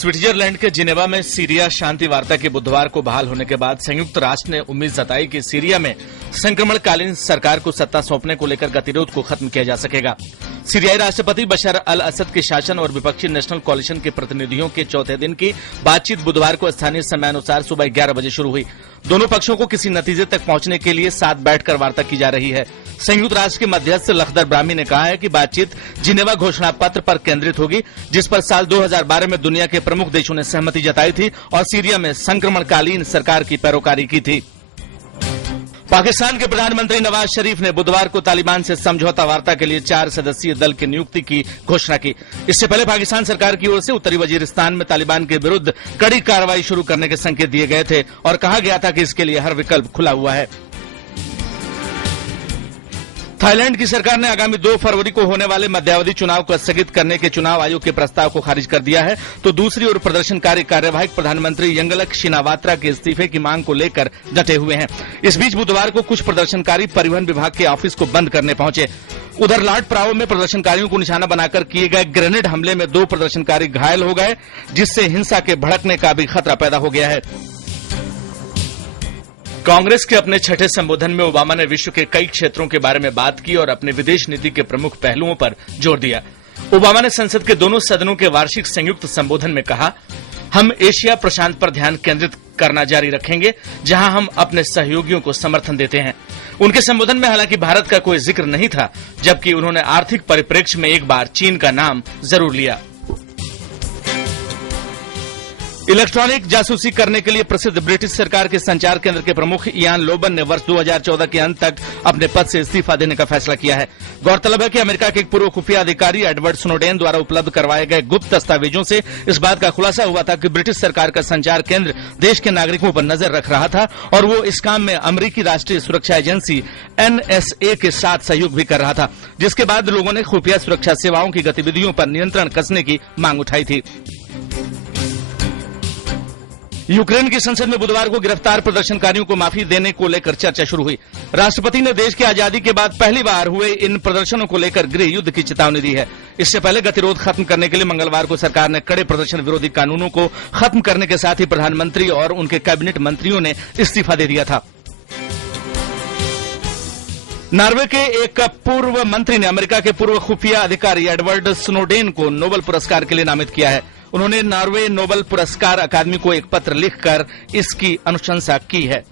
Switzerland के Geneva में Syria शांति वार्ता के बुधवार को बहाल होने के बाद संयुक्त राष्ट्र ने उम्मीद जताई कि सीरिया में संक्रमणकालीन सरकार को सत्ता सौंपने को लेकर गतिरोध को खत्म किया जा सकेगा। सीरियाई राष्ट्रपति बशर अल असद के शासन और विपक्षी नेशनल कॉलिशन के प्रतिनिधियों के चौथे दिन की बातचीत बुधवार को स्थानीय समयानुसार सुबह 11 बजे शुरू हुई। दोनों पक्षों को किसी नतीजे तक पहुंचने के लिए साथ बैठकर वार्ता की जा रही है। संयुक्त राष्ट्र के मध्यस्थ लखदर ब्राह्मी ने कहा है कि बातचीत जिनेवा घोषणा पत्र पर केंद्रित होगी, जिस पर साल 2012 में दुनिया के प्रमुख देशों ने सहमति जताई थी और सीरिया में संक्रमणकालीन सरकार की पैरोकारी की थी। पाकिस्तान के प्रधानमंत्री नवाज शरीफ ने बुधवार को तालिबान से समझौता वार्ता के लिए 4 सदस्यीय दल की नियुक्ति की घोषणा की। इससे पहले पाकिस्तान सरकार की ओर से उत्तरी वजीरिस्तान में तालिबान के विरुद्ध कड़ी कार्रवाई शुरू करने के संकेत दिए गए थे और कहा गया था कि इसके लिए हर विकल्प खुला हुआ है। थाईलैंड की सरकार ने आगामी 2 फरवरी को होने वाले मध्यावधि चुनाव को स्थगित करने के चुनाव आयोग के प्रस्ताव को खारिज कर दिया है, तो दूसरी ओर प्रदर्शनकारी कार्यवाहक प्रधानमंत्री यंगलक शिनावात्रा के इस्तीफे की मांग को लेकर डटे हुए हैं। इस बीच बुधवार को कुछ प्रदर्शनकारी परिवहन विभाग के ऑफिस को बंद करने पहुंचे। उधर लाट प्राओ में प्रदर्शनकारियों को निशाना बनाकर किए गए ग्रेनेड हमले में 2 प्रदर्शनकारी घायल हो गए, जिससे हिंसा के भड़कने का भी खतरा पैदा हो गया है। कांग्रेस के अपने छठे संबोधन में ओबामा ने विश्व के कई क्षेत्रों के बारे में बात की और अपने विदेश नीति के प्रमुख पहलुओं पर जोर दिया। ओबामा ने संसद के दोनों सदनों के वार्षिक संयुक्त संबोधन में कहा, हम एशिया प्रशांत पर ध्यान केंद्रित करना जारी रखेंगे, जहां हम अपने सहयोगियों को समर्थन देते हैं। उनके संबोधन में हालांकि भारत का कोई जिक्र नहीं था, जबकि उन्होंने आर्थिक परिप्रेक्ष्य में एक बार चीन का नाम जरूर लिया। इलेक्ट्रॉनिक जासूसी करने के लिए प्रसिद्ध ब्रिटिश सरकार के संचार केंद्र के प्रमुख इयान लोबन ने वर्ष 2014 के अंत तक अपने पद से इस्तीफा देने का फैसला किया है। गौरतलब है कि अमेरिका के एक पूर्व खुफिया अधिकारी एडवर्ड स्नोडेन द्वारा उपलब्ध करवाए गए गुप्त दस्तावेजों से इस बात का खुलासा हुआ था कि ब्रिटिश सरकार का संचार केंद्र देश के नागरिकों पर नजर रख रहा था और वो इस काम में अमेरिकी राष्ट्रीय सुरक्षा एजेंसी NSA के साथ सहयोग भी कर रहा था, जिसके बाद लोगों ने खुफिया सुरक्षा सेवाओं की गतिविधियों पर नियंत्रण कसने की मांग उठाई थी। यूक्रेन की संसद में बुधवार को गिरफ्तार प्रदर्शनकारियों को माफी देने को लेकर चर्चा शुरू हुई। राष्ट्रपति ने देश की आजादी के बाद पहली बार हुए इन प्रदर्शनों को लेकर गृह युद्ध की चेतावनी दी है। इससे पहले गतिरोध खत्म करने के लिए मंगलवार को सरकार ने कड़े प्रदर्शन विरोधी कानूनों को खत्म करने के साथ ही प्रधानमंत्री और उनके कैबिनेट मंत्रियों ने इस्तीफा दे दिया था। नॉर्वे के एक पूर्व मंत्री ने अमेरिका के पूर्व खुफिया अधिकारी एडवर्ड स्नोडेन को नोबेल पुरस्कार के लिए नामित किया है। उन्होंने नॉर्वे नोबेल पुरस्कार अकादमी को एक पत्र लिखकर इसकी अनुशंसा की है।